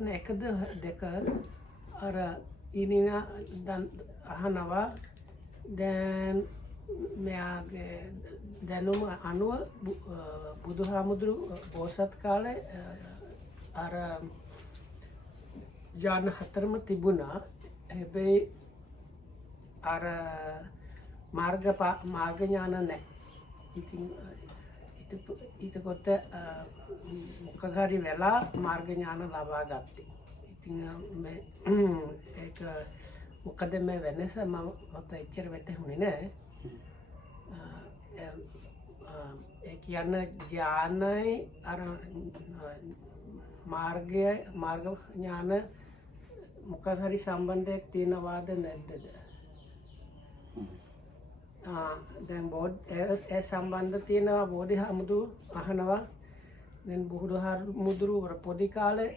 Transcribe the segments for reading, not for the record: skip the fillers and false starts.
එකද දෙක අර ඉනිනා අහනවා දැන් මෙයාගේ දැනුම අනුව බුදුහාමුදුරු බෝසත් කාලේ අර ඥාන හතරම තිබුණා. හැබැයි අර මාර්ග ඥාන නැහැ. ඉතින් ඊටකොට මොකක් හරි වෙලා මාර්ග ඥාන ලබා ගත්තේ. ඉතින් මේ ඒක මොකද මේ වෙනස මට එච්චර වැටහුනේ නැහැ. ඒ කියන්නේ ඥානයි අර මාර්ග ඥාන මොකක් හරි සම්බන්ධයක් තියෙනවාද නැද්ද? දැන් ඒ සම්බන්ධ තියෙනවා බෝධිහාමුදුරු අහනවා. දැන් බුදුහාමුදුරු වර පොඩි කාලේ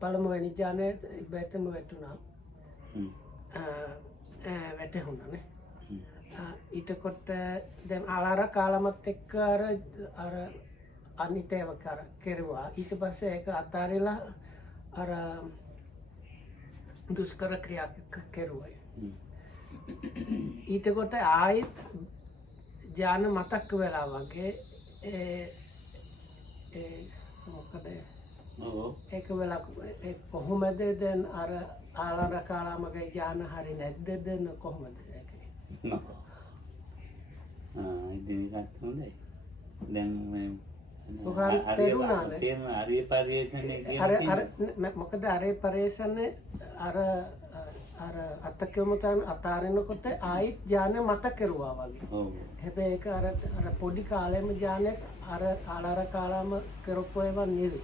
පළමුවෙනි ඥානයේ ඉබේටම වැටුණා. වැටුණානේ. ඊටකොට දැන් ආලාර කාලමත් එක්ක අර අනිතේව කෙරුවා. ඊට පස්සේ ඒක අතාරිලා අර දුෂ්කර ක්‍රියා කෙරුවා. ඊටකොට ආයෙත් ඥාන මතක් වෙලා වගේ මොකද ඒක වෙලා කොහොමද දැන් අර ආලාර කාලමගේ ඥාන හරි නැද්ද කොහොමද ඒක? ඉතින් ඒකත් හොඳයි. දැන් මොකද අරේ පරිේශනේ අර අතකම අතාරිනකොට ආයෙත් ඥාන මතක් කරුවා වගේ. හැබැයි ඒක අර පොඩි කාලෙම ඥානෙ අර ආලාර කාලම කරපු ඒවා නෙවෙයි.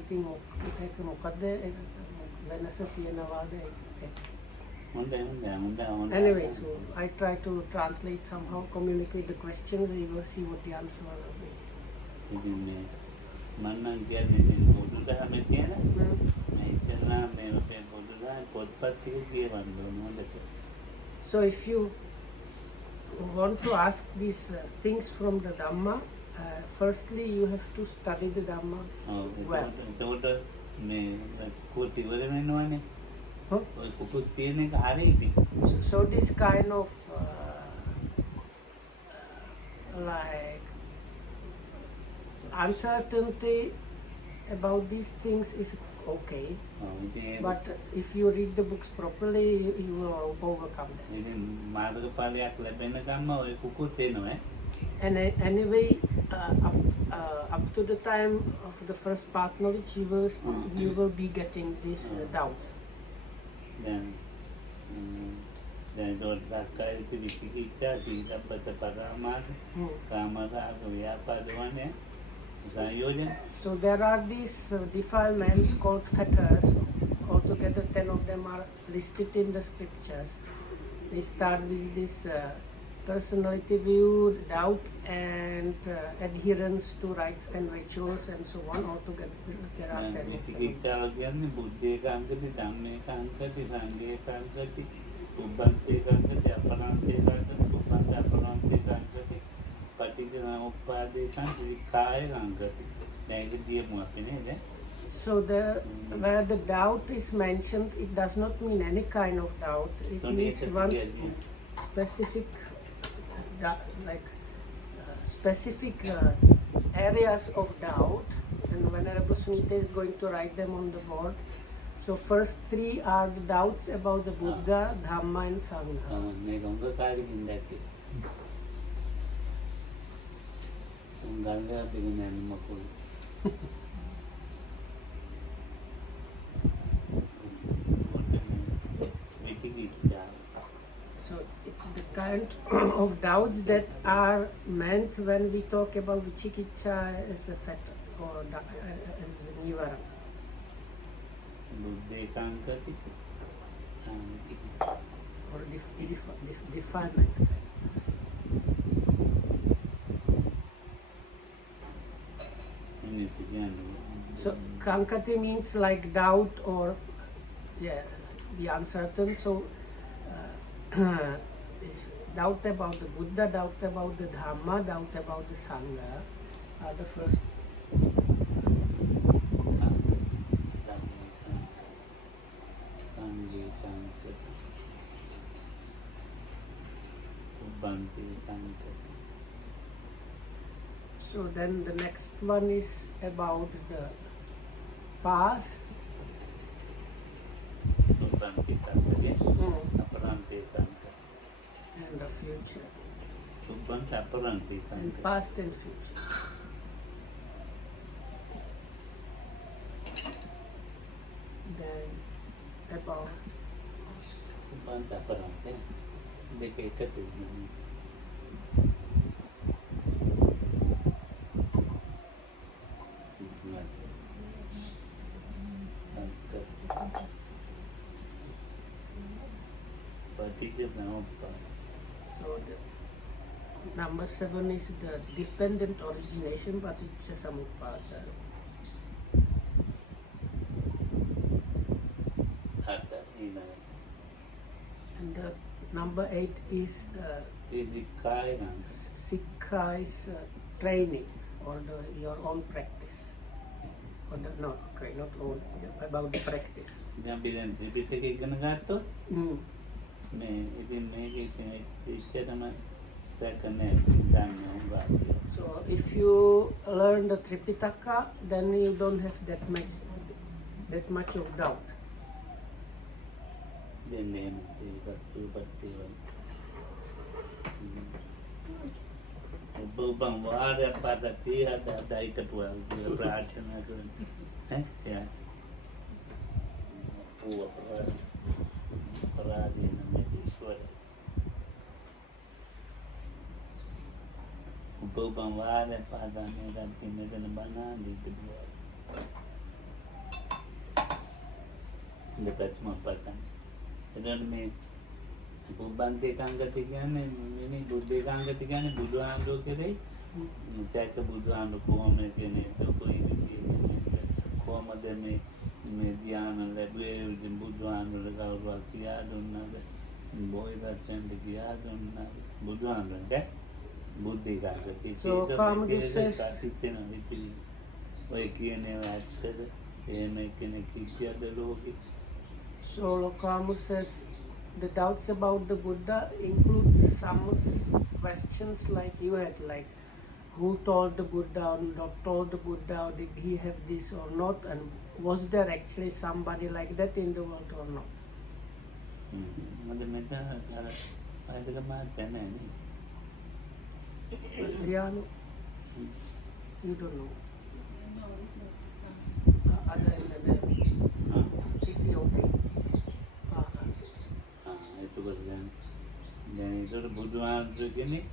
ඉතින් ඒක මොකද වෙනස තියනවාද? Anyway, so I try to translate somehow, communicate the questions, we will see what the answer will be. So if you want to ask these things from the Dhamma, firstly you have to study the Dhamma well. So this kind of like uncertainty about these things is okay, but if you read the books properly, you will overcome them. And anyway, up to the time of the first path knowledge, you will be getting these doubts. Then so there are these defilements called fetters. Altogether 10 of them are listed in the scriptures. They start with this personality view, doubt, and adherence to rites and rituals, and so on. Altogether there are 10 of them. So where the doubt is mentioned, it does not mean any kind of doubt. It means one specific, specific areas of doubt. And Venerable Smita is going to write them on the board. So first 3 are the doubts about the Buddha, Dhamma, and Sangha. So it's the kind of doubts that are meant when we talk about Vichikicha as a fetter or as a nivara. Or defilement. So Kankati means like doubt or the uncertain. So doubt about the Buddha, doubt about the Dhamma, doubt about the Sangha are the first Ubbanti Kanta. So then the next one is about the past. Ubbanti Kanta. Mm. Aparanti Kanta. And the future. Ubbanti Aparanti And Kanta. past and future. Then about Ubbanti Aparanti. Indicated to me. so the number 7 is the dependent origination, but it's a samupada. And the number 8 is Sikha is training or your own practice. Or the, no, okay, not own, about the practice. දැන් අපි දැන් ත්‍රිපිටකය ඉගෙන ගත්තොත් Mm. මේ ඉතින් මේක ඉතින් එච්චරම සැක නැහැ දන්නේ උඹා. So if you learn the Tripitaka, then you don't have that much of doubt. දෙන්නේ ඒකත් වල ඔබ වාරය පදටි හදයිට පුවා ප්‍රාර්ථනා කරන ඈ පුවා පරාදීන මේශ්වර ඔබ වාරය පදන්නේ දැන් මෙතන බනා දීපුවා දෙපැත්තම පතන් එතන මේ බුද්ධාන්තේ කාංගති කියන්නේ මේ බුද්ධේ කාංගති කියන්නේ බුදුහාමුදුරුවෝ කෙරෙහි සෑක බුදුහාමුදුරුවෝ කොහොමද කියන්නේ කොයි විදිහේ කොහොමද මේ ධ්‍යාන ලැබුවේ බුදුහාමුදුරුවෝ කවුරුත් කියා දුන්නාද බෝධිසත්වයන්ට කියා දුන්නාද බුදුහාමුදුරුවන්ට බුද්ධේ කාංගති ඔය කියන්නේ ඇත්තද එහෙම කෙනෙක් කිව්වද ලෝකෙ. So Lokamu says the doubts about the Buddha include some questions like you had, like who told the Buddha or not told the Buddha, or did he have this or not, and was there actually somebody like that in the world or not? මද මෙතන අර ආයතක මාත්‍ය නැහැ. Rianu, you don't know. Other than that, is he okay? එතකොට දැන් ඒකට බුදුහාමුදුරු කෙනෙක්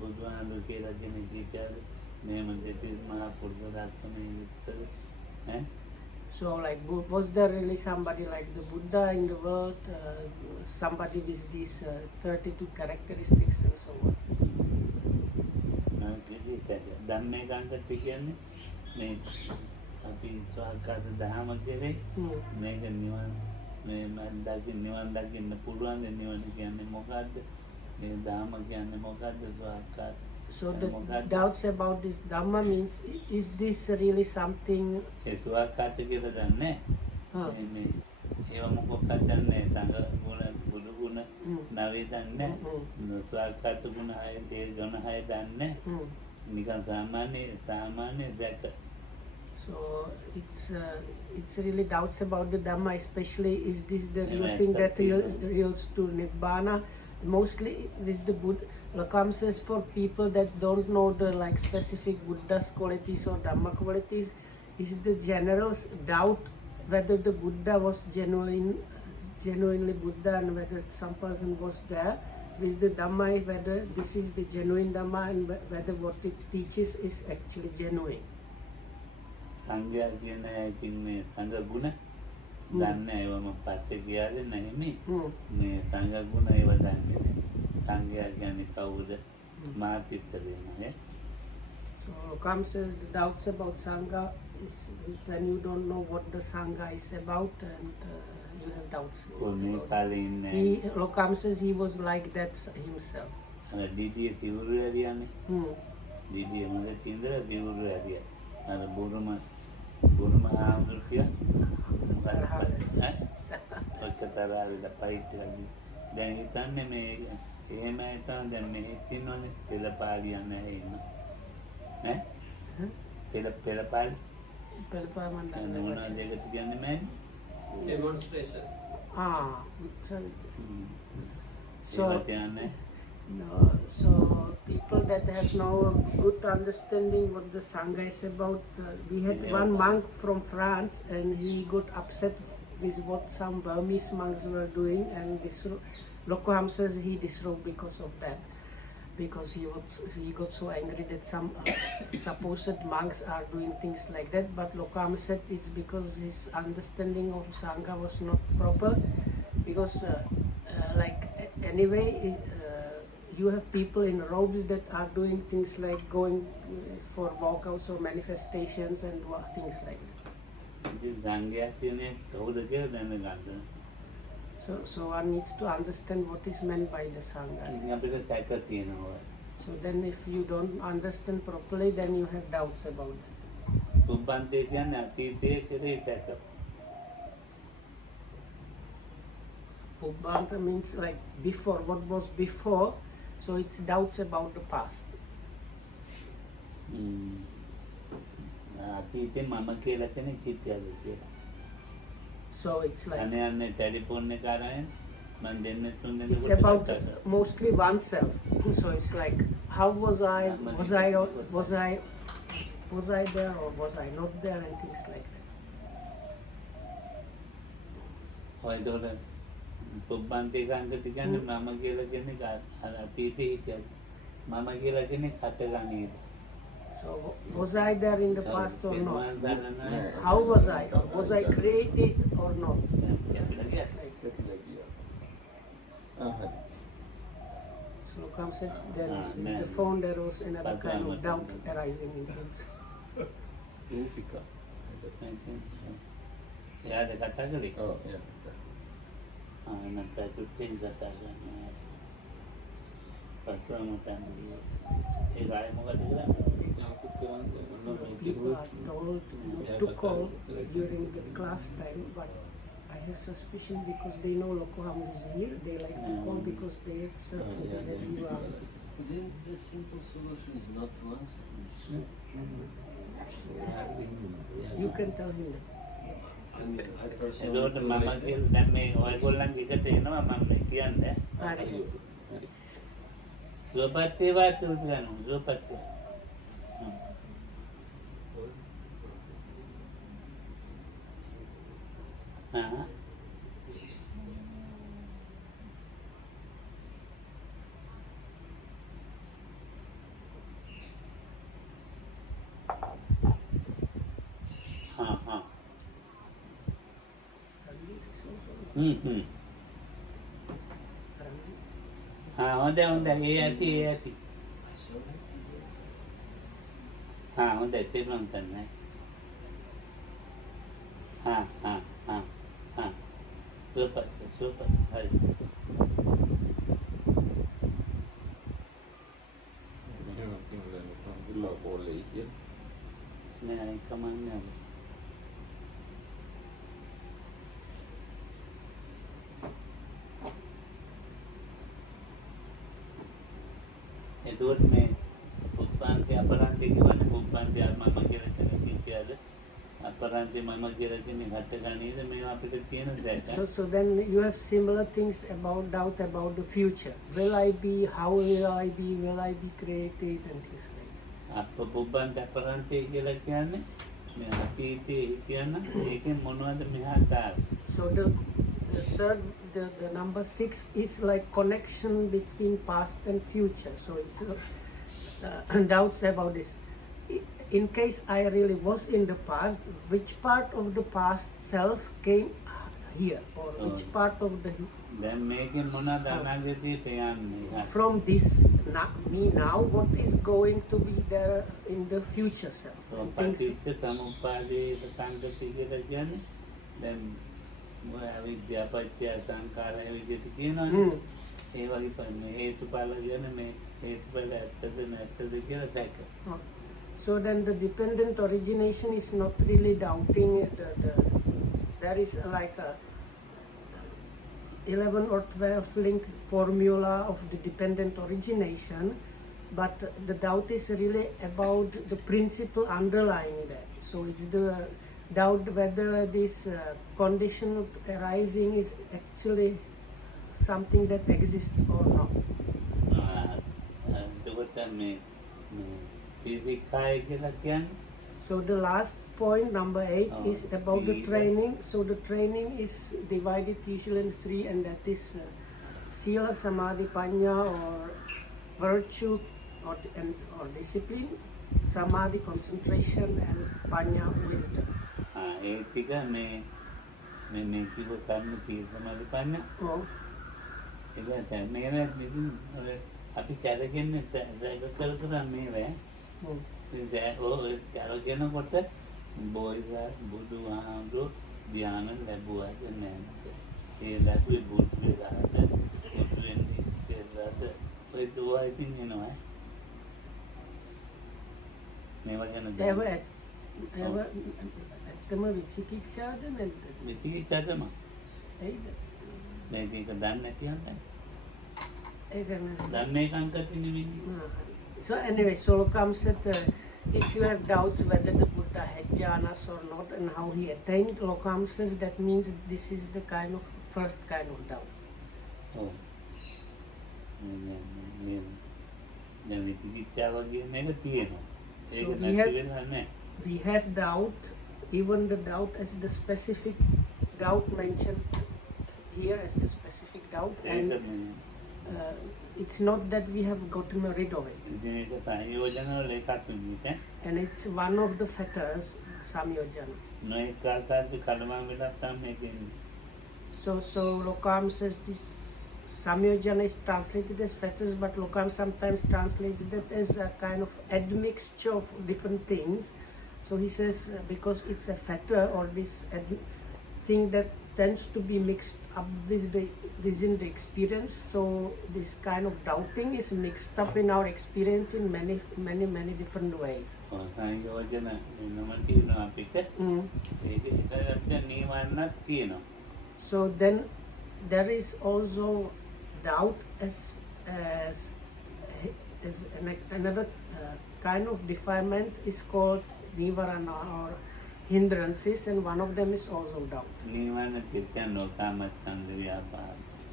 බුදුහාමුදුරු කියලා කෙනෙක් කිව්වද මේම දෙතිස් මහා පුරුෂ ලක්ෂණ විතර ඈ. So like was there really somebody like the Buddha in the world, somebody with these 32 characteristics and so on? ධම්මේ කාංගති කියන්නේ මේ අපි සාකාර දහම කෙරේ මේක නිවන් මේ නිවන් දකින්න පුළුවන් නිවන කියන්නේ මොකද්ද මේ ධර්ම කියන්නේ මොකද්ද සාකාර. So the doubts about this Dhamma means, is this really something? ඒ සාකාර කියලා දන්නේ මේ ඒව මොකක්ද දන්නේ සංඝ ගුණ බුදු ගුණ නවේ දන්නේ සාකාර ගුණ හය ඒ ගුණ හය දන්නේ නිකන් සාමාන්‍ය දැක. So it's really doubts about the Dhamma, especially is this the real thing that yields to Nibbana. Mostly with the Buddha, Lakam says for people that don't know the like specific Buddha's qualities or Dhamma qualities, is the general doubt whether the Buddha was genuinely Buddha and whether some person was there. With the Dhamma, whether this is the genuine Dhamma and whether what it teaches is actually genuine. සංඝයා කියන ඉතින් මේ සංඝ ගුණ දන්නේ ඒවම පස්සේ ගියාද නැහිමි මේ සංඝ ගුණ ඒව දන්නේ සංඝයා කියන්නේ කවුද මාතිත්ත දෙනවා. So Kam says the doubts about Sangha is when you don't know what the Sangha is about and you have doubts. මේ කාලේ ඉන්නේ Lokam says he was like that himself. අර දීදී තිවුරු ඇරියානේ දීදී මොකද තින්දර තිවුරු ඇරියා අර බුරුම ආම්දුර කිය ඔය කතරාවිල පයිට් ගන්නේ දැන් හිතන්නේ මේ එහෙම හිතන දැන් මේ හිටිනවනේ පෙළපාලිය නැහැ ඉන්න ඈ පෙළපාලි Pelpaman මොනවද ඒකට කියන්නේ මෑන් Demonstration. So, ඒවට යන්නේ no, so people that have no good understanding what the Sangha is about, we had Yeah. one monk from France and he got upset with what some Burmese monks were doing, and Lokoham says he disrobed because of that, because he got so angry that some supposed monks are doing things like that, but Lokoham said it's because his understanding of Sangha was not proper, because anyway you have people in robes that are doing things like going for walkouts or manifestations and things like that. ඉතින් සංඝයා කියන්නේ කවුද කියලා දැනගන්න. So one needs to understand what is meant by the Sangha. ඉතින් අපිට සැක තියෙනවා. So then if you don't understand properly, then you have doubts about it. පුබ්බන්තේ කියන්නේ අතීතයේ කෙරෙහි සැක. Pubbanta means like before, what was before, so it's doubts about the past. අතීතේ මම කියලා කෙනෙක් හිටියද කියලා. So it's like අනේ අනේ ටෙලිෆෝන් එක අරගෙන මම දෙන්න තුන් it's දෙනෙකුට about කතා කරා. mostly oneself. So it's like how was I there or was I not there, and things like that. හොයතොර පුබ්බන්තේ සංගති කියන්නේ මම කියලා කෙනෙක් අතීතේ හිටියද මම කියලා කෙනෙක් හටගනීද. So was I there in the past or not? not? How was I? Or was I created or not? Yes. Like that. So comes it then with the phone there was another kind of doubt arising in him. එයාද කතා කළේ? Oh, yeah. නැත්නම් තුටින් කතා කරනවා. පස්වම තමයි. ඒ ගාය මොකද කියලා? People are told to call during the class time, but I have suspicion because they know Lokoham is here, they like to call because they have certainty that you are. Then the simple solution is not to answer. You can tell him. I mean, I personally එතකොට do මම like that. කියලා දැන් මේ ඔයගොල්ලන් එකට එනවා මම මේ කියන්නේ. Right. සුවපත් වේවා කියලා සුවපත් වේවා. हाँ हाँ हाँ हाँ होंदे होंदे ये आती हाँ होंदे तेरम करना है हाँ हाँ हाँ हाँ super hai này cảm ơn nha එතකොට මේ පුස්පාන්ති අපරාන්ති කියන්නේ පුස්පාන්ති මම කියලා කෙනෙක් කියලාද අපරාන්ති මම කියලා කෙනෙක් හටගනීද මේවා අපිට තියෙන දෙයක්. So then you have similar things about doubt about the future. Will I be? How will I be? Will I be created? And things like that. අප පුබ්බන්ති අපරාන්ති කියලා කියන්නේ මේ අතීතයේ හිටියන ඒකේ මොනවද මෙහාට ආවේ. So the number 6 is like connection between past and future. So it's doubts about this. In case I really was in the past, which part of the past self came here, or which part of the දැන් මේකේ මොනවද අනාගතයේ තියන්නේ. from this me now, what is going to be there in the future self? And things- පටිච්ච සමුප්පාදේ සංගති කියලා කියන්නේ දැන් මොය අවිද්‍යාව පත්‍ය සංඛාරය විදිහට කියනවනේ. ඒ වගේ පන්නේ හේතුඵල කියන මේ හේතුඵල ඇත්තද නැත්තද කියලා සැක. So then the dependent origination is not really doubting there is like a 11 or 12 link formula of the dependent origination, but the doubt is really about the principle underlying that. So it's the doubt whether this condition of arising is actually something that exists or not. So the last point, number 8, is about the training. So the training is divided usually in 3, and that is sila, samadhi, panya, or virtue or discipline, samadhi, concentration, and panya, wisdom. Oh. අපි කැරගෙන සැකකල් කරන්නේ වේ කැරගෙනකොට බෝයිසා බුදුහාමුදුරුවෝ ධ්‍යාන ලැබුවාද නැද්ද? ඒ ලැබුවේ බුදු වෙලාද බුදු වෙන්නේ ඉස්සෙල්ලාද? ඔය දුවා ඉතින් එනවා මේවා ගැන ඇත්තම විචිකිච්ඡාද නැද්ද? විචිකිච්ඡා තමයි. ඒද? මේක දන්නේ නැති හන්දන්නේ. So anyway, Solokam said if you have doubts whether the Buddha had jhanas or not and how he attained, Lokam says that means this is the kind of first kind of doubt. Oh. So we have doubt, even the doubt as the specific doubt mentioned here as the specific doubt, and it's not that we have gotten rid of it. And it's one of the fetters, samyojanas. So Lokam says this samyojana is translated as fetters, but Lokam sometimes translates that as a kind of admixture of different things. So he says because it's a fetter or this thing that tends to be mixed up within the experience, so this kind of doubting is mixed up in our experience in many different ways. So then there is also doubt as another kind of defilement is called nivarana or hindrances, and one of them is also doubt.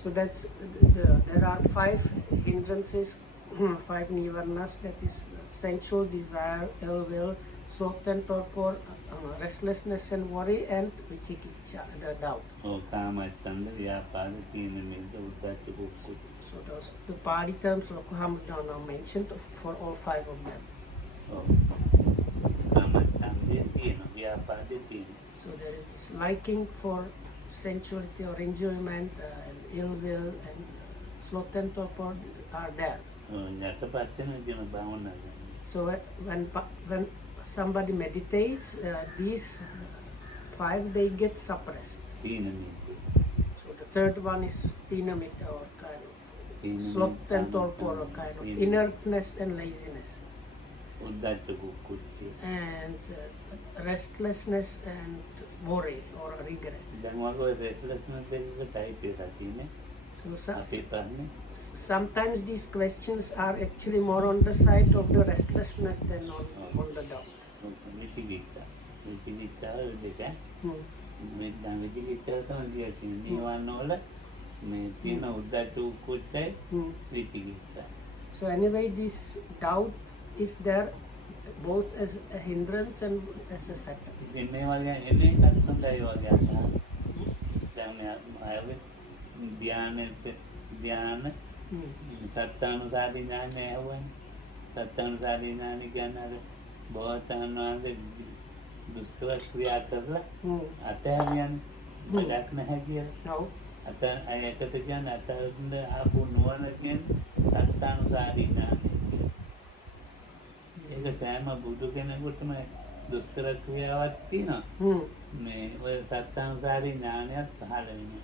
So that's there are 5 hindrances, 5 nivaranas, that is sensual desire, ill will, sloth and torpor, restlessness and worry, and vichikicha, the doubt. So those the Pali terms Lokohamudana now mentioned for all 5 of them. So there is this liking for sensuality or enjoyment, and ill will and sloth and torpor are there. So when somebody meditates, these 5 they get suppressed. So the third one is tinamita, or kind of sloth and torpor, or kind of inertness and laziness. And restlessness and worry or regret. So sometimes these questions are actually more on the side of the restlessness than on the doubt. So anyway, this doubt is there both as a hindrance and as a factor. ඒක තෑම බුදු කෙනෙකුටම දුෂ්කර ක්‍රියාවක් තියෙනවා. මේ ඔය සත්‍යානුසාරී ඥානයත් පහළ වෙනවා.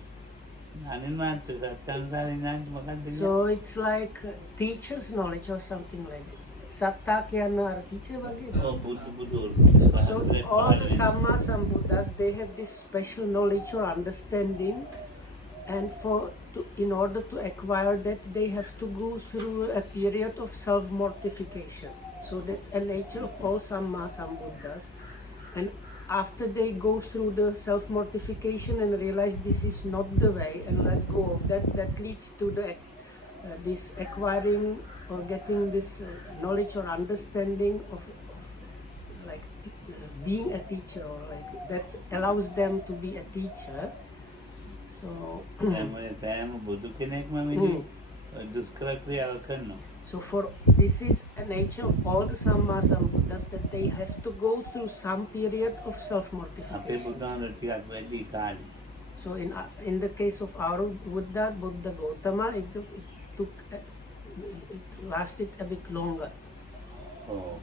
So it's like teacher's knowledge or something like that. Satta kiyana ar teacher wage. So all the Samma Sambuddhas, they have this special knowledge or understanding and in order to acquire that, they have to go through a period of self-mortification. So that's a nature of all Samma Sambuddhas. And after they go through the self-mortification and realize this is not the way and let go of that, that leads to this acquiring or getting this knowledge or understanding of like being a teacher, or like that allows them to be a teacher. So so for this is a nature of all the Samma Sambuddhas, that they have to go through some period of self-mortification. So in the case of our Buddha Gautama, it lasted a bit longer. Oh,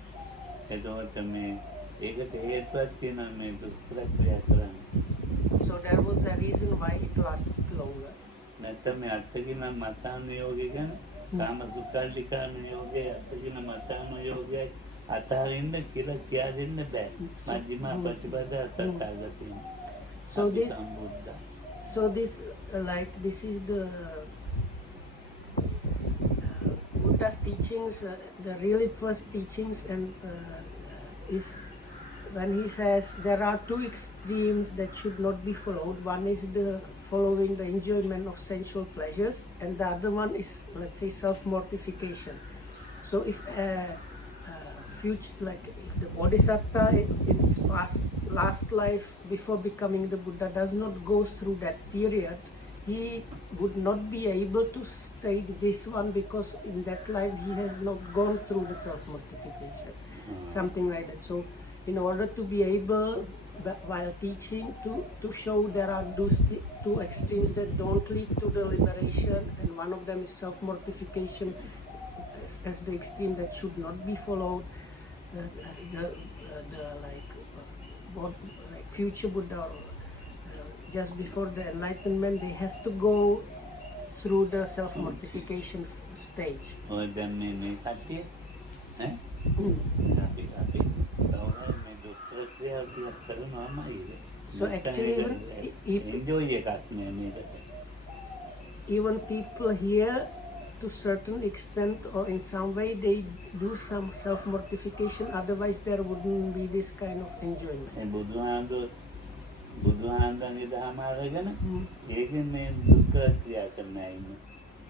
So there was a reason why it lasted longer. So this this is the Buddha's teachings, the really first teachings, and is when he says there are two extremes that should not be followed. One is the following the enjoyment of sensual pleasures, and the other one is, let's say, self-mortification. So if if the Bodhisattva in his last life before becoming the Buddha does not go through that period, he would not be able to stage this one, because in that life he has not gone through the self-mortification, something like that. So in order to be able, while teaching, to show there are those two extremes that don't lead to the liberation, and one of them is self-mortification as the extreme that should not be followed. Future Buddha, or just before the enlightenment, they have to go through the self-mortification stage. So actually even people here, to certain extent or in some way, they do some self-mortification, otherwise there wouldn't be this kind of enjoyment.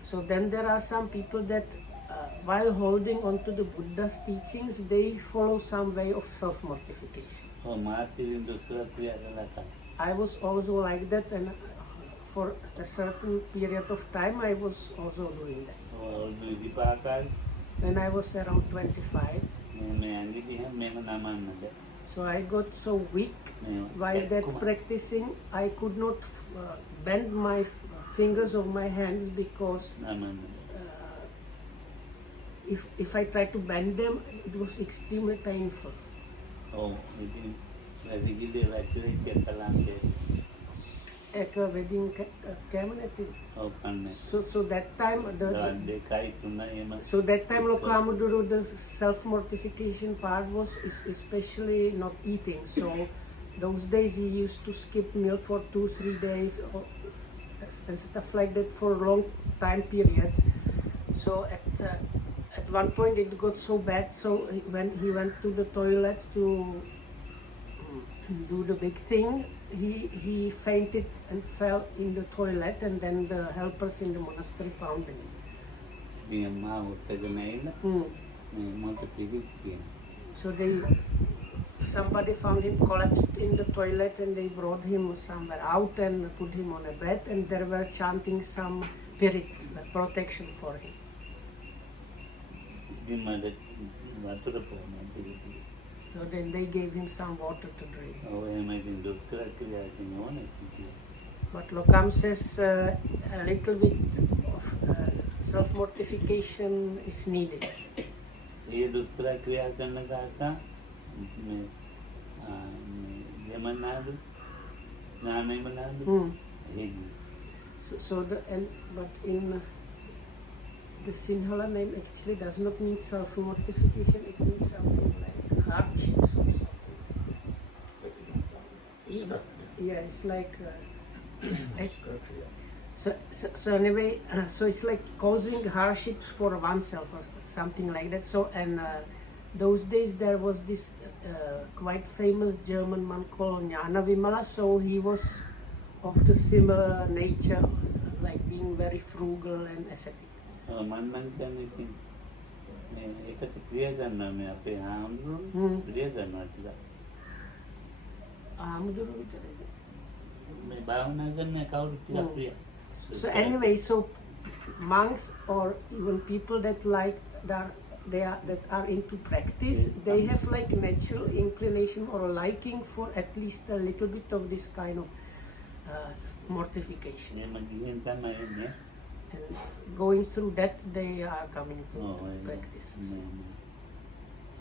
So then there are some people that while holding on to the Buddha's teachings, they follow some way of self-mortification. I was also like that, and for a certain period of time I was also doing that. When I was around 25. So I got so weak while that practicing, I could not bend my fingers of my hands, because if I tried to bend them, it was extremely painful. Oh, At a wedding cabinet. So that time so that time Lokamuduru, the self-mortification part was especially not eating. So those days he used to skip meal for 2-3 days and stuff like that for long time periods. So at one point it got so bad, so when he went to the toilet to do the big thing, he fainted and fell in the toilet, and then the helpers in the monastery found him. So somebody found him collapsed in the toilet, and they brought him somewhere out and put him on a bed, and they were chanting some spirit protection for him. So then they gave him some water to drink. But Lokam says a little bit of self-mortification is needed. But in the Sinhala name actually does not mean self-mortification, it means something like hardships or something. Yeah, it's like So anyway, so it's like causing hardships for oneself or something like that. So and those days there was this quite famous German man called Jnana Vimala. So he was of the similar nature, like being very frugal and ascetic. මන්නම් කියන්නේ ඉතින් මේ ඒකට ක්‍රියා කරනවා මේ අපේ ආම්දුරු ක්‍රියා කරනවා ටිකක්. ආමුදුරු මේ භාවනා කරන කවුරු ටිකක් ක්‍රියා. So anyway, so monks or even people that like that are into practice, they have like natural inclination or liking for at least a little bit of this kind of mortification. එහෙම ගිහින් තමයි එන්නේ. And going through that, they are coming to practice.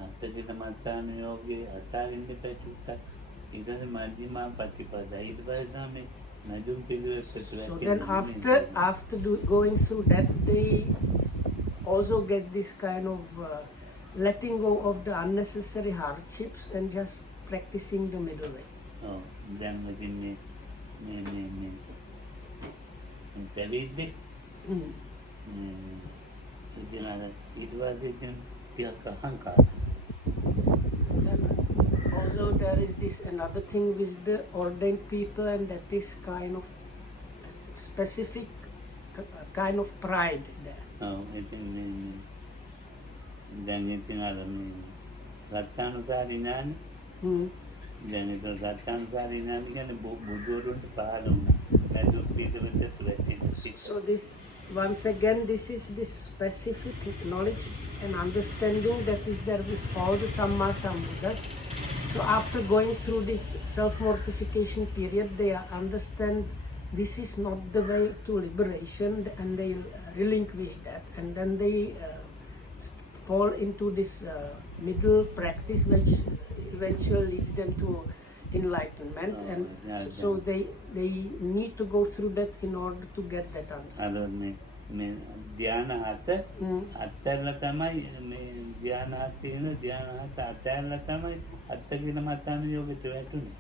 අත්තකින මත්තාන යෝගේ අතාරින්න පැටිටක් ඊට මධ්‍යමා ප්‍රතිපදා ඊට පස්සේ තමයි නදුම් පිළිවෙලට So then after going through that, they also get this kind of letting go of the unnecessary hardships and just practicing the middle way. දැන් ඉතින් මේ පැවිද්දේ ඉතින් අර ඊට පස්සේ ඉතින් ටිකක් අහංකාරයි. Also there is this another thing with the ordained people, and that is kind of specific kind of pride there. ඉතින් දැන් ඉතින් අර මේ සත්‍යානුසාරී ඥාන දැන් ඒක සත්‍යානුසාරී ඥාන කියන්නේ බුදුවරුන්ට පහළ වුණා. නදුම් පිළිවෙලට වැටෙන්නේ. So this once again, this is this specific knowledge and understanding that is there with all the Samma Sambuddhas. So after going through this self-mortification period, they understand this is not the way to liberation, and they relinquish that, and then they fall into this middle practice, which eventually leads them to enlightenment. And so they need to go through that in order to get that understanding. මේ ධ්‍යාන හත අත්හැරලා තමයි මේ ධ්‍යාන හත තියෙන ධ්‍යාන හත අත්හැරලා තමයි අත්තකින මත්තාන යෝගයට වැටුනේ.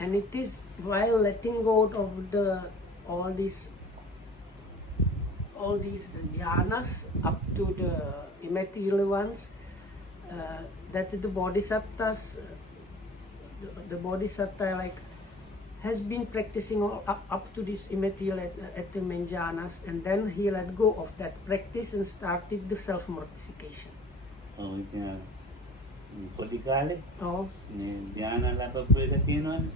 And it is while letting go of all these jhanas up to the immaterial ones that the bodhisattva like has been practicing up to this immaterial at the jhanas, and then he let go of that practice and started the self-mortification. පොඩි කාලේ මේ ධ්‍යාන ලැබපු එක තියෙනවනේ.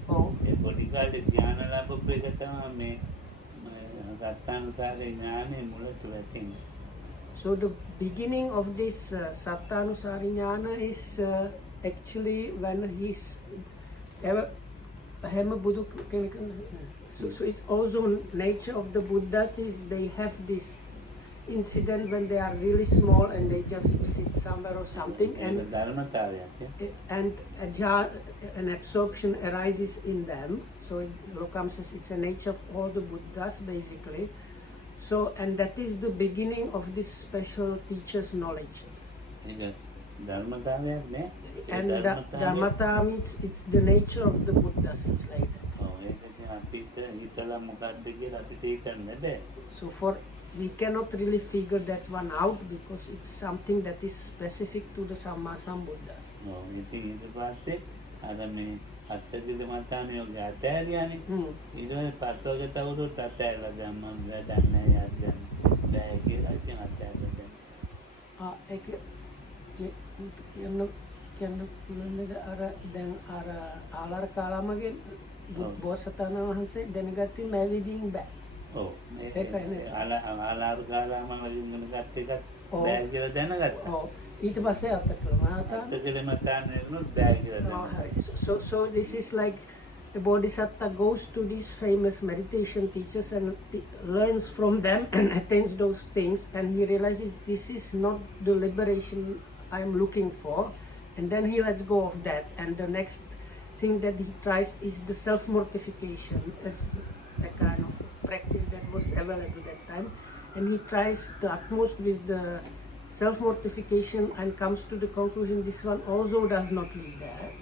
ඒ පොඩි කාලේ ධ්‍යාන ලැබපු එක තමයි මේ සත්‍යානුසාරී ඥානෙ මුලට වැටෙන්නේ. So the beginning of this Sattanusari Jnana is actually when he's so it's also nature of the Buddhas is they have this incident when they are really small and they just sit somewhere or something, and an absorption arises in them. So Lokam says it's a nature of all the Buddhas basically. So and that is the beginning of this special teacher's knowledge. And Dharmata means it's the nature of the Buddhas. It's like that. So we cannot really figure that one out because it's something that is specific to the Samma Sambuddhas. අත්තදිල මතාන යෝගය අතෑරියානේ. ඊට පස්සේ පස්වගත අවුරුත් අතෑරලා දැන් මම වැඩන්නේ යද්දන් බෑ කියලා ඉතින් අතෑරලා දැන්. ඒක කියන්න පුළුවන්ද අර දැන් අර ආලාර කාලාමගේ බෝසතාණන් වහන්සේ දැනගත්තේ මෑවිදින් බෑ. ඔව් ඒකයි ආලාර කාලාමගේ ඉගෙන ගත්ත එකක් බෑ කියලා දැනගත්තා. ඔව් ඊට පස්සේ So this is like the Bodhisattva goes to these famous meditation teachers and learns from them and attains those things, and he realizes this is not the liberation I am looking for, and then he lets go of that, and the next thing that he tries is the self-mortification as a kind of practice that was available at that time, and he tries the utmost with the self-mortification and comes to the conclusion this one also does not lead there.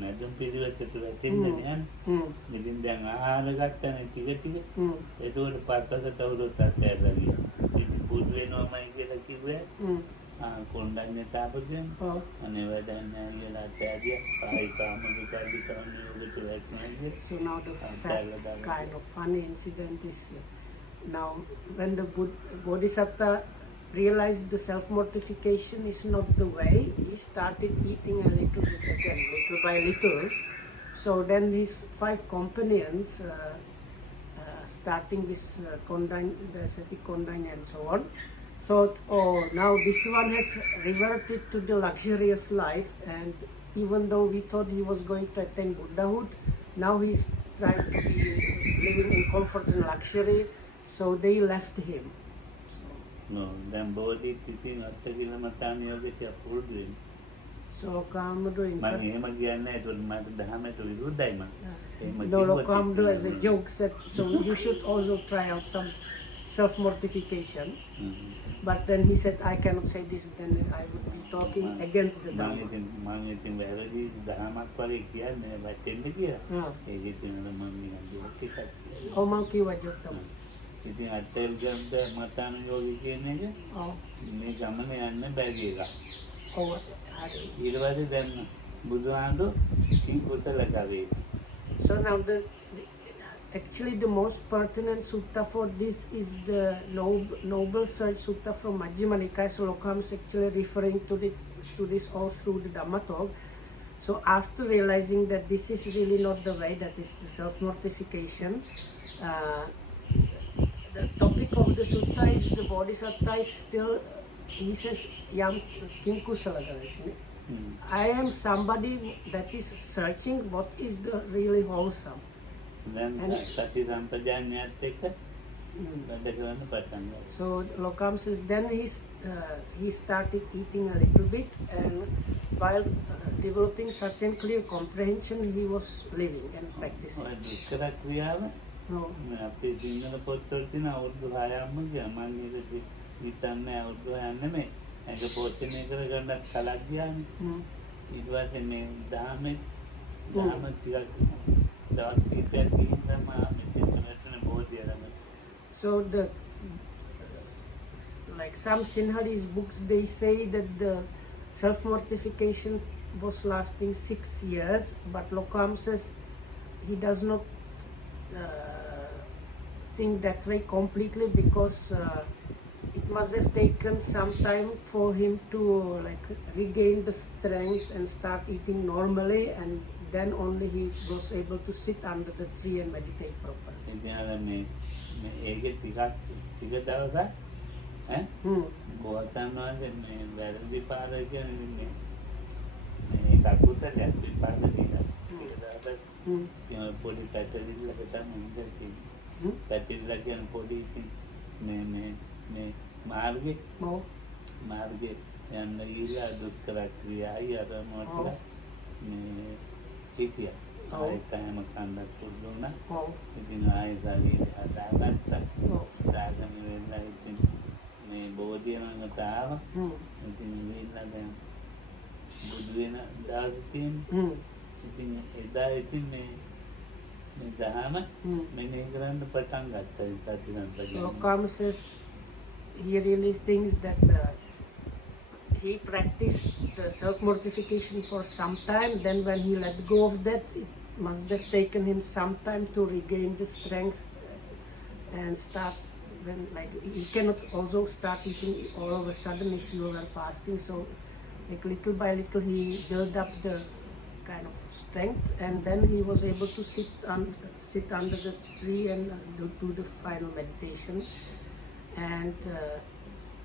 නැදුම් පිළිවෙතට වැටෙන්නේ නැහැ. ඉතින් දැන් ආහාර ගන්නනේ ටික ටික. ඒකෝට පස්සට අවුරුද්දක් ඇරලා ගියා. ඉතින් පුදු වෙනවමයි කියලා කිව්වේ. කොණ්ඩඤ්ඤ තාපකයන්. අනේ වැඩක් නැහැ කියලා අත්හැරියා. ආයි කාමක කල්ලිකරන්නේ ඔබට වැටෙන්නේ. So now the kind of funny incident is now when the Bodhisattva realized the self-mortification is not the way, he started eating a little bit again, little by little. So then his 5 companions, starting with the Sati Kondanya and so on, thought, oh, now this one has reverted to the luxurious life, and even though we thought he was going to attain Buddhahood, now he's trying to be living in comfort and luxury, so they left him. No, then body thinking after Gilamatani Yogi pulled him. So Kamadu Money, it was my Dahame to do diamond. No, Kamadu as a joke said, so you should also try out some self-mortification. But then he said, I cannot say this, then I would be talking against the Dhamma. Mangitin Veradi, the Hamakpari here, by 10 years. Oh, monkey, what you tell me? ඉතින් අටෙල් ගම්ද මතාන යෝගී කියන එක මේ ගමනේ යන්න බැරි එකක්. ඊට පස්සේ දැන් බුදුහාමුදුරු කිං කුසල කරේ. So now actually the most pertinent sutta for this is the Noble Search Sutta from Majjhima Nikaya. So Lokam is actually referring to this all through the Dhamma talk. So after realizing that this is really not the way, that is the self-mortification, the topic of the sutta is the Bodhisattva is still, he says, Yam Kinkusala. I am somebody that is searching what is the really wholesome. Then Sati Sampajanyat take it. So Lokam says then he started eating a little bit, and while developing certain clear comprehension, he was living and practicing. No. අපේ සිංහල පොත්වල තියෙන අවුරුදු 6ක්ම ගියා. මම ඒක හිතන්නේ අවුරුදු 6ක් නෙමෙයි. ඒක පොතේ කරගන්න කලක් ගියානේ. ඊට පස්සේ මේ ධාම ටිකක් දවස් කිහිපයක් ගිහින් තමයි මෙතන බෝධිය ළඟ. So like some Sinhalese books, they say that the self-mortification was lasting 6 years, but Lokam says he does not think that way completely, because it must have taken some time for him to like regain the strength and start eating normally, and then only he was able to sit under the tree and meditate properly. පොඩි පැටලිල්ලකට මුන්දේ පැටලිල්ල කියන පොඩි මේ මාර්ගේ යන්න ගිහිල්ලා දුක්ඛ ක්‍රියායි අර මොකද මේ හිතියා ආයෙ කයම කන්දක් පුදුනා ඉතින් ආයෙ සාලේ හදාගත්තා දාගෙන ඉවෙලා ඉතින් මේ බෝධිය ළඟට ආවා ඉතින් ඉවෙලා දැන් බුදු වෙන දවස් තියෙන්නේ ඉතින් එදා ඉතින් මේ දහම මෙනෙහි කරන්න පටන් ගත්තා ඉතින් Lokam says he really thinks that he practiced the self-mortification for some time, then when he let go of that, it must have taken him some time to regain the strength and start, when like he cannot also start eating all of a sudden if you are fasting, so like little by little he built up the kind of strength, and then he was able to sit under the tree and do the final meditation. And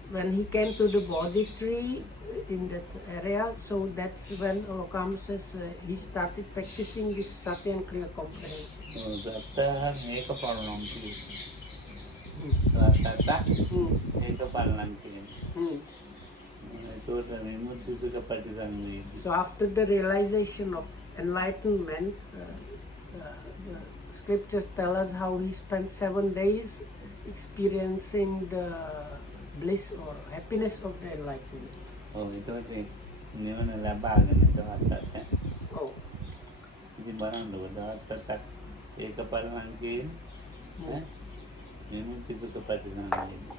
when he came to the Bodhi tree in that area, so that's when Lokam says he started practicing this sati and clear comprehension. So after the realization of enlightenment, the scriptures tell us how he spent 7 days experiencing the bliss or happiness of the enlightenment. Oh, itu niwan labagan itu atas. Oh. ඉතින් බලන්නකො දවස් 7ක් ඒක බලන්න කියන ඈ විමුක්ති දුක පටිසංවේදී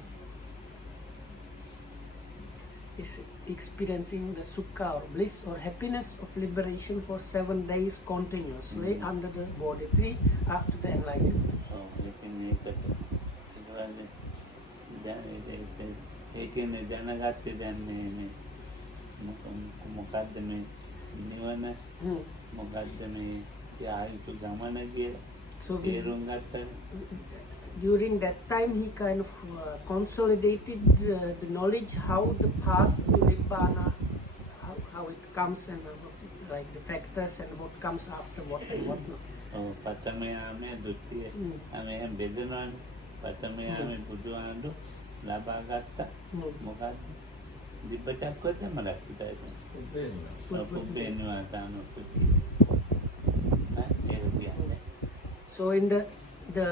is experiencing the sukha or bliss or happiness of liberation for 7 days continuously under the body 3 after the enlightenment. ඉතින් ඒකට ඒකෙන් දැනගත්තේ දැන් මේ මොකද්ද මේ නිවන මොකද්ද මේ ආයුතු ගමන කියලා So තේරුම් ගත්තා. during that time he kind of consolidated the knowledge how the path to Nibbana, how it comes and like the factors and what comes after what and what not. පතම යාමේ දුක්තිය හැම බෙදනවානේ. පතම යාමේ බුදුහාඳු ලබා ගත්තා. මොකද්ද? දිබ්බචක්කවත මලක්කිතයි. පුබ්බේනවා තානොසුති. So in the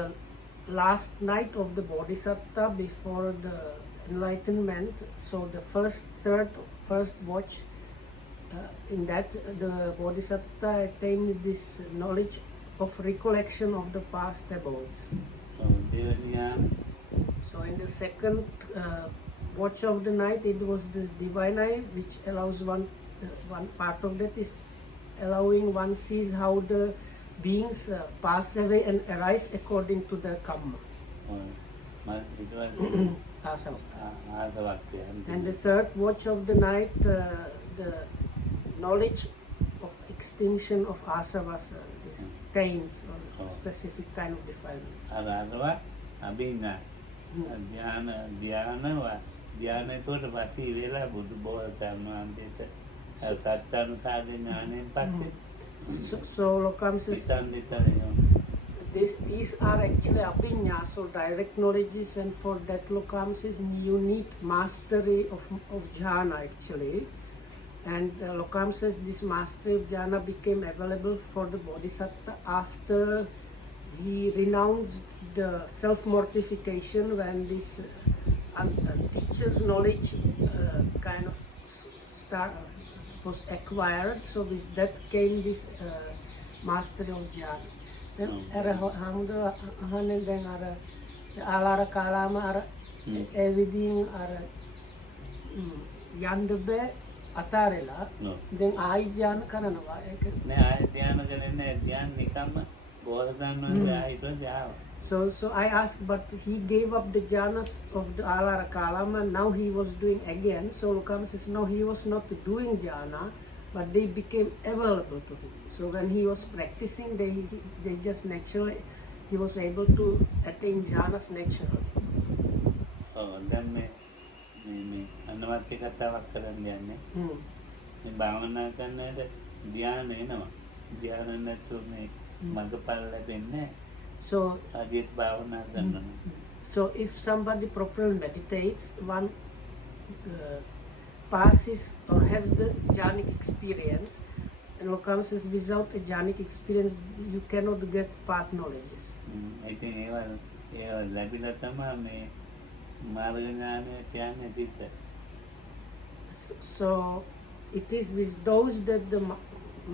last night of the Bodhisattva before the enlightenment, so the first watch, in that the Bodhisattva attained this knowledge of recollection of the past abodes. So in the second watch of the night, it was this divine eye, which allows one part of that is allowing one sees how the beings pass away and arise according to their karma. And the third watch of the night, the knowledge of extinction of asavas, these pains or specific kind of defilement. ධ්‍යානයකට වසී වෙලා බුදු බෝසතාණන් වහන්සේට සත්‍යානුසාරී ඥානයෙන් පස්සේ So Lokam says these are actually abhinya, so direct knowledges, and for that Lokam says you need mastery of jhana actually. And Lokam says this mastery of jhana became available for the Bodhisattva after he renounced the self-mortification when this teacher's knowledge kind of was acquired. So with that came this mastery of jhana. Then alara kalama everything yandebe atarela then I jhana karanawa නෑ ආය ධ්‍යාන කරන්නේ ධ්‍යාන නිකම්ම බෝසතාණන් වහන්සේ ආයිතෝ Java. So I asked, but he gave up the jhanas of the alara kalama. Now he was doing again. So Lokam says no, he was not doing jhana, but they became available to him. So when he was practicing, they just naturally, he was able to attain jhanas naturally. දැන් මේ අනවත්‍ය කතාවක් කරන්න යන්නේ. මේ භාවනා කරනකොට ධ්‍යාන එනවා. ධ්‍යාන නැතුව මේ මඟපල ලැබෙන්නේ නැහැ. So අදිට භාවනා කරනවා. So if somebody properly meditates, one passes or has the jhanic experience, and Lokam says without a jhanic experience you cannot get path knowledges. ඉතින් ඒවා ලැබිලා තමයි මේ මාර්ග ඥානය කියන්නේ තිත. So it is with those that the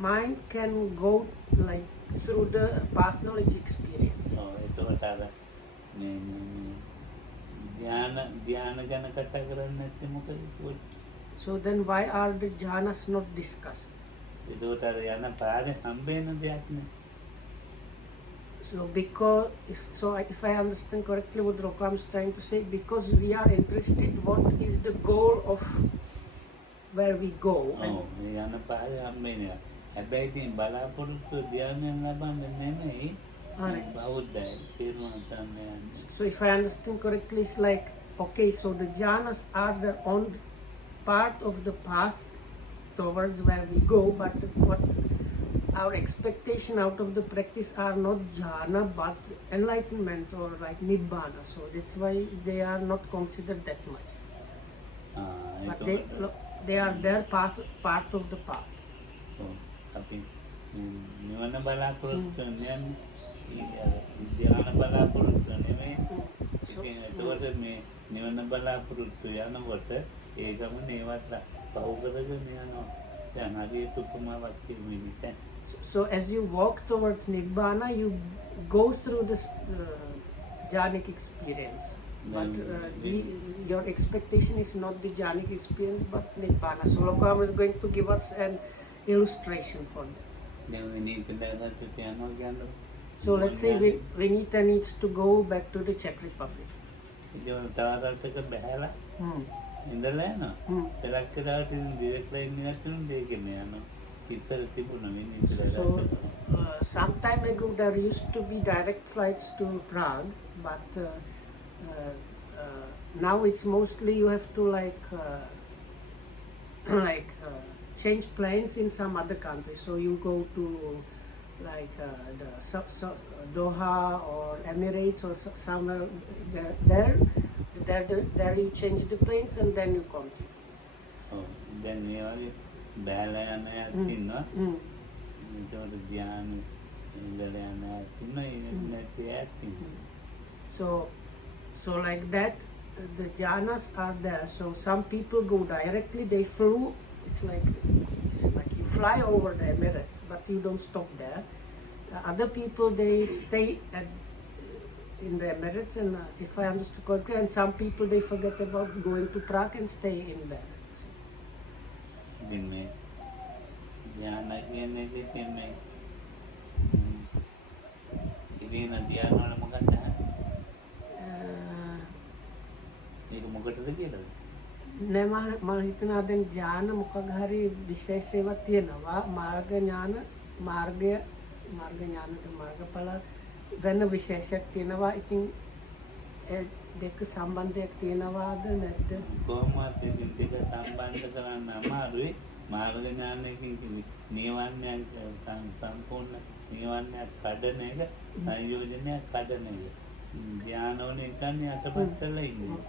mind can go like through the path knowledge experience. ඒකට අර මේ ධ්‍යාන ගැන කතා කරන්නේ නැත්තේ මොකද? So then why are the jhanas not discussed? ඒකට අර යන පාරේ හම්බෙන දෙයක් නේ. So because if I understand correctly what Lokam is trying to say, because we are interested what is the goal of where we go. යන පාරේ හම්බෙන්නේ. හැබැයි ඉතින් බලාපොරොත්තු ධ්‍යානයෙන් ලබන්නේ නෙමෙයි. බෞද්ධයි තේරුම් ගන්න. So if I understand correctly, it's like, okay, so the jhanas are the on part of the path towards where we go, but what our expectation out of the practice are not jhana but enlightenment or like nibbana. So that's why they are not considered that much. But they are their part of the path. අපි නිවන බලාපොරොත්තු වෙන්නේ ධ්‍යාන බලාපොරොත්තු නෙමෙයි. ඒකට මේ නිවන බලාපොරොත්තු යනකොට ඒ ගමන ඒවත් පහු කරගෙන යනවා. දැන් හරියට උපමාවක් කියමු ඉතින් So as you walk towards Nibbana, you go through this jhanic experience. But your expectation is not the jhanic experience, but Nibbana. So Lokam is going to give us an illustration for that. Then we need to learn how to piano again. So let's say Vinita needs to go back to the Czech Republic. තවරටක බැහැලා ඉඳලා යනවා. පෙරක් කරාට ඉතින් direct line එකක් දෙකෙම යනවා. ඉස්සර තිබුණා මේ So some time ago there used to be direct flights to Prague, but now it's mostly you have to change planes in some other countries. So you go to Doha or Emirates or somewhere there you change the planes and then you continue. Oh, then මේ වගේ බැලලා යන එකක් ඉන්නවා. ඒකට ධ්‍යාන ඉඳලා යන එකක් ඉන්නවා. නැති එකක් ඉන්නවා. So like that, the jhanas are there. So some people go directly, they flew. It's like you fly over the Emirates, but you don't stop there. Other people, they stay in the Emirates, and if I understood correctly, and some people they forget about going to Prague and stay in there. ඉතින් මේ ධ්‍යාන කියන එකේ තියෙන මේ ඉතින් ධ්‍යාන වල මොකක්ද? ඒක මොකටද කියලාද? නෑ මම හිතනවා දැන් ඥාන මොකක් හරි විශේෂ ඒවා තියෙනවා. මාර්ග ඥාන ඥානට මාර්ගඵල වෙන විශේෂයක් තියෙනවා. ඉතින් ඒ දෙක සම්බන්ධයක් තියෙනවාද නැද්ද? කොහොමද ඉතින් දෙක සම්බන්ධ කරන්න අමාරුයි. මාර්ග ඥානයකින් නිවන්නයක් සම්පූර්ණ නිවන්නයක් කඩන එක සංයෝජනයක් කඩන එක. ධ්‍යානවල එකන්නේ අතපත් කරලා ඉන්නේ.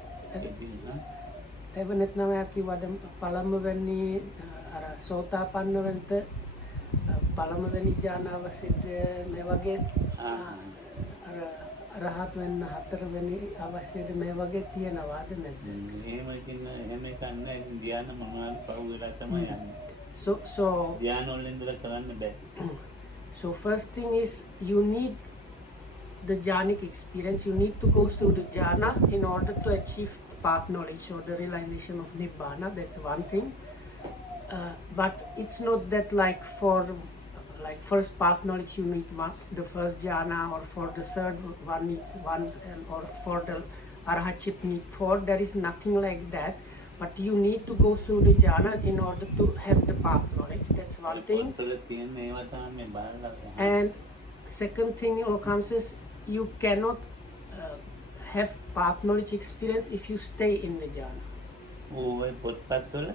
එවනෙත් නම කිව්වද පළමුවෙනි අර සෝතාපන්න වෙන්ට පළමුවෙනි ඥාන අවශ්‍යද මේ වගේ අර රහත් වෙන්න හතරවෙනි අවශ්‍යද මේ වගේ තියනවාද නැද්ද? එහෙම කියන එහෙම කන්නේ ධ්‍යාන මොනවාද පහු වෙලා තමයි යන්නේ. So ධ්‍යාන වලින් ඉඳලා කරන්න බෑ. So first thing is you need the jhanic experience. You need to go through the jhana in order to achieve path knowledge or the realization of Nibbana. That's one thing. But it's not that for first path knowledge you need the first jhana, or for the third one need one, or for the arhatship need four. There is nothing like that. But you need to go through the jhana in order to have the path knowledge. That's one thing. And second thing, Lokam says, you cannot have path knowledge experience if you stay in the jhana. ඔය පොත්පත් වල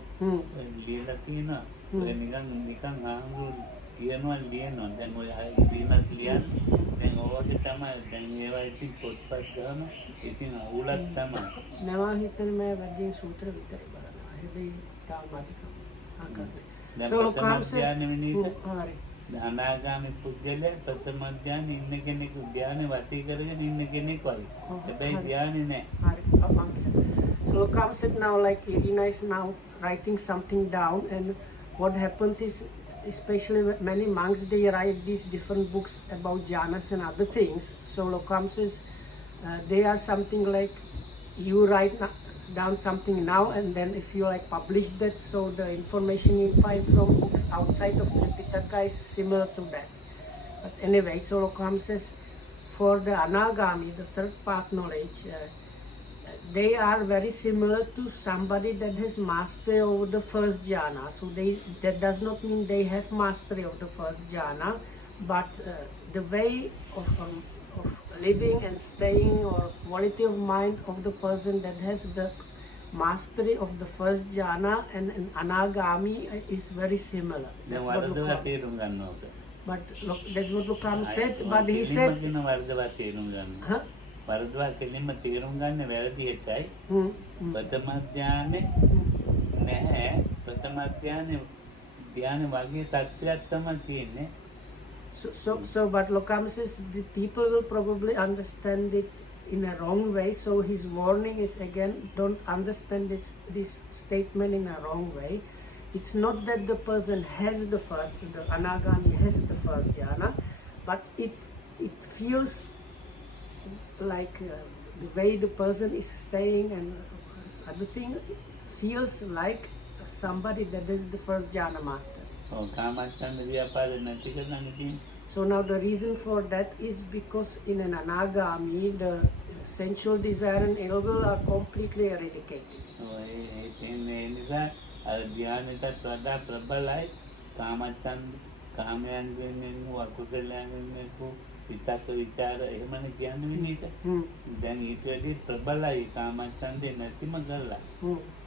ලියලා තියෙනවා. ඔය නිකන් ආහුරු කියනවා ලියනවා. දැන් ඔය ඉතිනත් ලියන්නේ. දැන් ඔයගේ තමයි දැන් ඒවා ඉතින් පොත්පත් ගන්න. ඉතින් අවුලක් තමයි. නම හිතන්නේ මම වැඩි සූත්‍ර විතරයි බලනවා. හැබැයි තාම අධිකම ආකරන්නේ. So Lokam says, අනාගාමී පුද්ගලයා ප්‍රථම ධ්‍යානෙ ඉන්න කෙනෙක් ධ්‍යානෙ වතී කරගෙන ඉන්න කෙනෙක් වගේ. හැබැයි ධ්‍යානෙ නැහැ. So Lokam said now, like Irina is now writing something down, and what happens is, especially many monks, they write these different books about jhanas and other things. So Lokam says they are something like you write down something now, and then if you publish that, so the information you find from books outside of Tripitaka is similar to that. But anyway, so Lokam says for the anagami, the third path knowledge, they are very similar to somebody that has mastery over the first jhana. So that does not mean they have mastery of the first jhana, but the way of living and staying, or quality of mind of the person that has the mastery of the first jhana and an anagami is very similar. But that's what Lokam said. But he said, වරදවා කෙලින්ම තේරුම් ගන්න වැරදි එකයි. ප්‍රථම ධ්‍යානෙ නැහැ. ප්‍රථම ධ්‍යානෙ වගේ තත්ත්වයක් තමයි තියෙන්නේ. So but Lokam says the people will probably understand it in a wrong way. So his warning is again, don't understand this statement in a wrong way. it's not that the person has the anagami has the first jhana, but it feels like the way the person is staying and other thing feels like somebody that is the first jhana master. So now the reason for that is because in an anagami the sensual desire and ill will are completely eradicated. විතක් විචාර එහෙමනේ කියන්නේ මේක. දැන් ඊට වැඩි ප්‍රබලයි කාමච්ඡන්දේ නැතිම කරලා.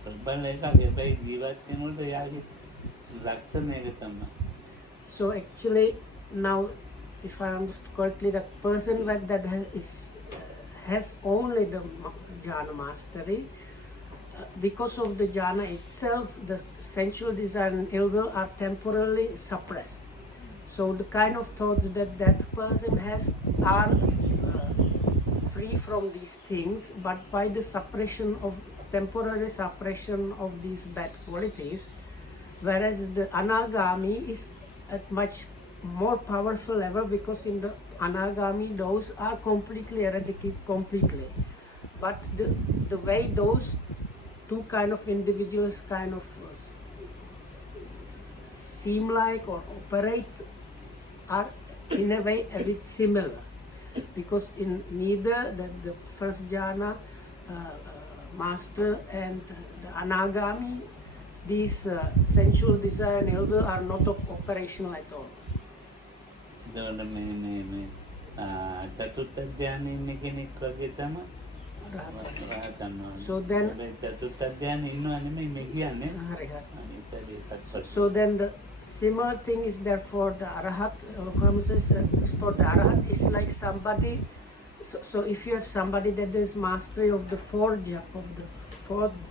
ප්‍රබල එකක් හැබැයි ජීවත් වෙනකොට යාගේ ලක්ෂණ එක තමයි. So actually now if I understood correctly, the person that has only the jhana mastery, because of the jhana itself, the sensual desire and ill will are temporarily suppressed. So the kind of thoughts that person has are free from these things, but by the temporary suppression of these bad qualities, whereas the anagami is at much more powerful level, because in the anagami those are completely eradicated completely. But the way those two kind of individuals kind of seem like or operate are in a way a bit similar, because in neither the first jhana master and the anagami, these sensual desire and ill will are not operational at all. So then the similar thing is there for the arahat. For the arahat is like somebody. So if you have somebody that is mastery of the fourth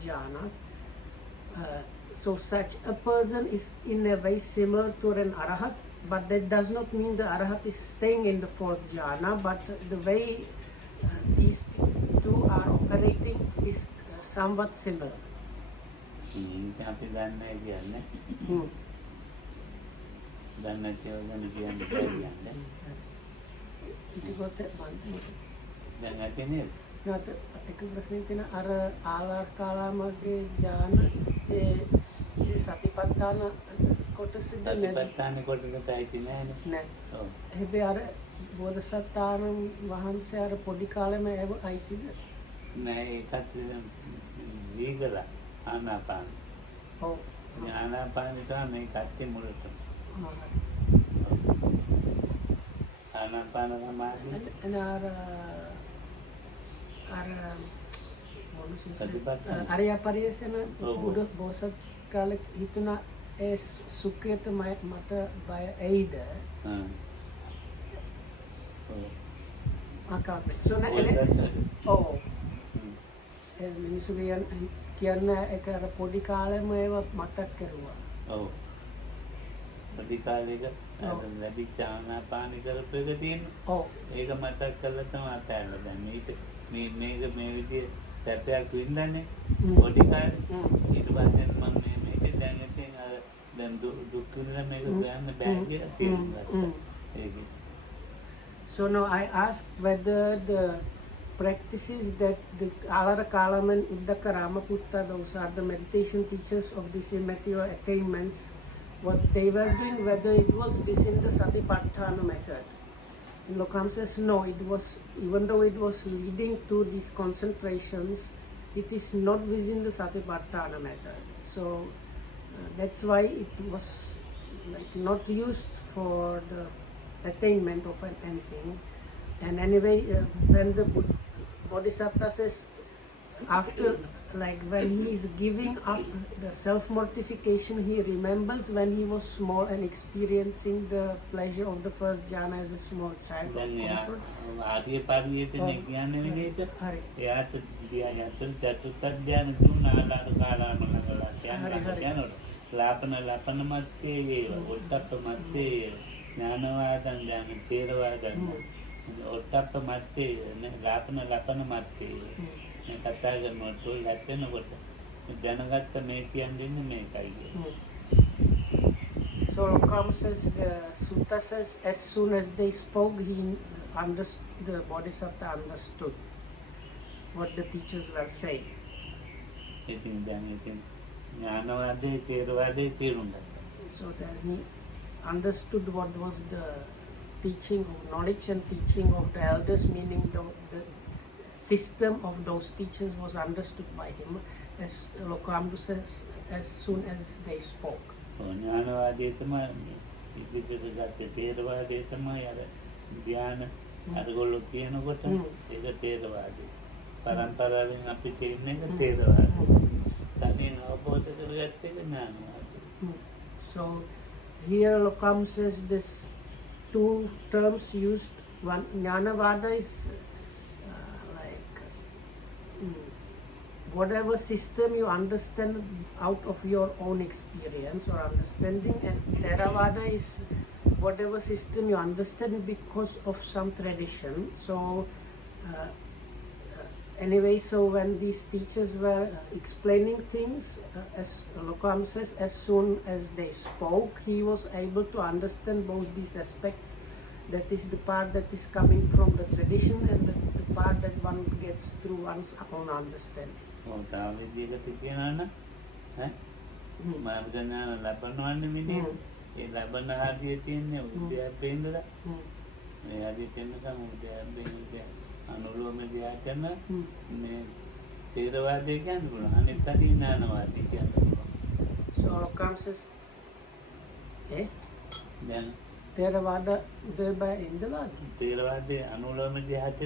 jhanas, so such a person is in a way similar to an arahat, but that does not mean the arahat is staying in the fourth jhana, but the way these two are operating is somewhat similar. එක ප්‍රශ්නයක් තියෙන අර ආලාර කාලාමගේ ඥාන ඒ සතිපට්ඨාන කොටසද සතිපට්ඨාන කොටසට අයිති නෑනේ. නෑ. හැබැයි අර බෝධිසත්වයන් වහන්සේ අර පොඩි කාලෙම ඒව අයිතිද? නෑ ඒකත් දීගලා ආනාපාන. ඔව්. ආනාපාන තමයි මේ කච්චි මුලට. ආනාපාන සමාධිය Arya Pariyasana Buddha Bosat කාලේ හිතුණා ඒ සුඛයට මට බය එයිද? So oh මිනිස්සුගේ කියන්න ඒක අර පොඩි කාලෙම ඒව මතක් කරුවා. ඔව්. පොඩි කාලේක ලැබිච්ච ආනාපාන කරපු එක තියෙනවා. ඔව්. ඒක මතක් කරලා තමයි අතහැරලා දැන් මේක මේ විදිහේ සැපයක් වින්දන්නේ පොඩි කාලේ. ඊට පස්සේ මම මේක දැන් ඉතින් දැන් දුක් විඳලා මේක හොයන්න බෑ කියලා තේරුම් ගත්තා. ඒක. So now I asked whether the practices that the Alara Kalam and Uddaka Ramaputta, those are the meditation teachers of these immaterial attainments, what they were doing, whether it was within the Satipatthana method. And Lokam says no, it was, even though it was leading to these concentrations, it is not within the Satipatthana method. So that's why it was like not used for the attainment of anything. And anyway, when the Bodhisattva says, after, like when he is giving up the self-mortification, he remembers when he was small and experiencing the pleasure of the first jhana as a small child. ආර්ය පරියේතනේ කියන්නේ විදිහට එයාට යතර චතුත් ධ්‍යාන දුන්න ආලාර කාලාමනගලා කියනවා. ලාපන මත්තේ ඒව උත්තප්ප මත්තේ ඥානවාදන් ඥාන තේරවාදන් උත්තප්ප මත්තේ ලාපන මත්තේ මේ කතා කරනකොට ලැටෙනකොට දැනගත්ත මේ කියන්නේ මේකයි. So Lokam says, the sutta says, as soon as they spoke, the Bodhisattva understood what the teachers were saying. ඉතින් දැන් ඉතින් ඥානවාදයේ තේරවාදයේ තේරුම් ගත්තා. So that he understood what was the teaching of knowledge and teaching of the elders, meaning the system of those teachers was understood by him, as Lokambu says, as soon as they spoke. ඥානවාදයේ තමයි ඉදිරියට ගත්තේ තේරවාදයේ තමයි අර ධ්‍යාන අරගොල්ලෝ කියනකොට ඒක තේරවාදය. පරම්පරාවෙන් අපිට ඉන්න එක තේරවාදය. තනියෙන් අවබෝධ කරගත්ත එක ඥානවාදය. So here Lokam says this two terms used. One, Jnanavada is whatever system you understand out of your own experience or understanding, and Theravada is whatever system you understand because of some tradition. So anyway, so when these teachers were explaining things, as Lokam says, as soon as they spoke, he was able to understand both these aspects. That is the part that is coming from the tradition, and the part that one gets through one's own understanding. තව විදිහකට කියනවා නම් මාර්ග ඥාන ලබනවන්නේ මෙතන. ඒ ලබන ආදියේ තියෙන්නේ උද්‍යප්පේ ඉඳලා මේ ආදියේ තියෙනකම් උද්‍යප්පේ අනුලෝම ධ්‍යාන මේ තේරවාදය කියන්නේ පුළුවන්. අනිත් අතේ ඥානවාදී කියන්නේ පුළුවන්. So Lokam says, දැන් Theravada thereby indala. තේරවාදයේ අනුලෝම ධ්‍යානක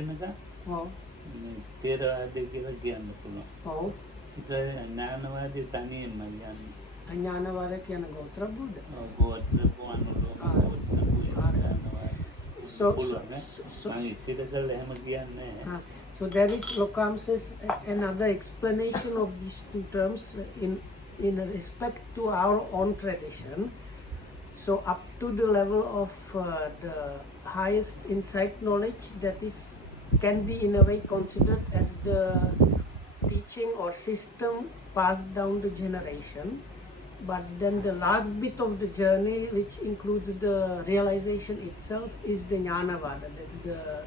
තේරවාදය කියලා කියන්න පුළුවන්. ඒක ඥානවාදී තනියෙන්ම යන්නේ. Jnanavada කියන ගෝත්‍ර බුද්ධ. ගෝත්‍ර අනුලෝම ගෝත්‍ර ඥානවාදී. So there is, Lokam says, another explanation of these two terms in respect to our own tradition. So up to the level of the highest insight knowledge, that is can be in a way considered as the teaching or system passed down the generation. But then the last bit of the journey, which includes the realization itself, is the Jnanavada. That's the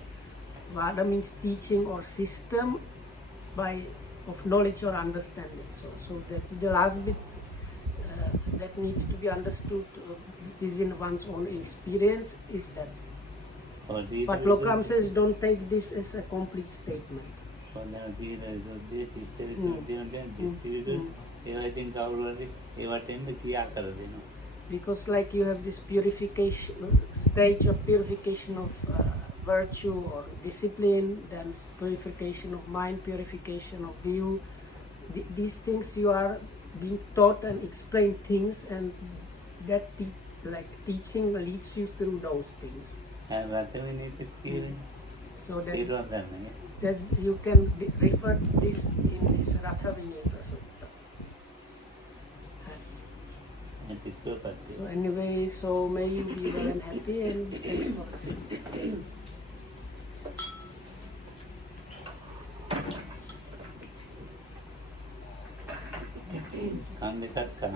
Vada means teaching or system of knowledge or understanding. So that's the last bit that needs to be understood. It is in one's own experience. Is that? But Lokam says, don't take this as a complete statement. Because like you have this stage of purification of virtue or discipline, then purification of mind, purification of view. These things you are being taught and explained things, and that teaching leads you through those things. So that's you can refer to this in this Ratha Vinyasa Sutta. So anyway, so may you be well and happy, and thanks for listening. Kan dekat kan.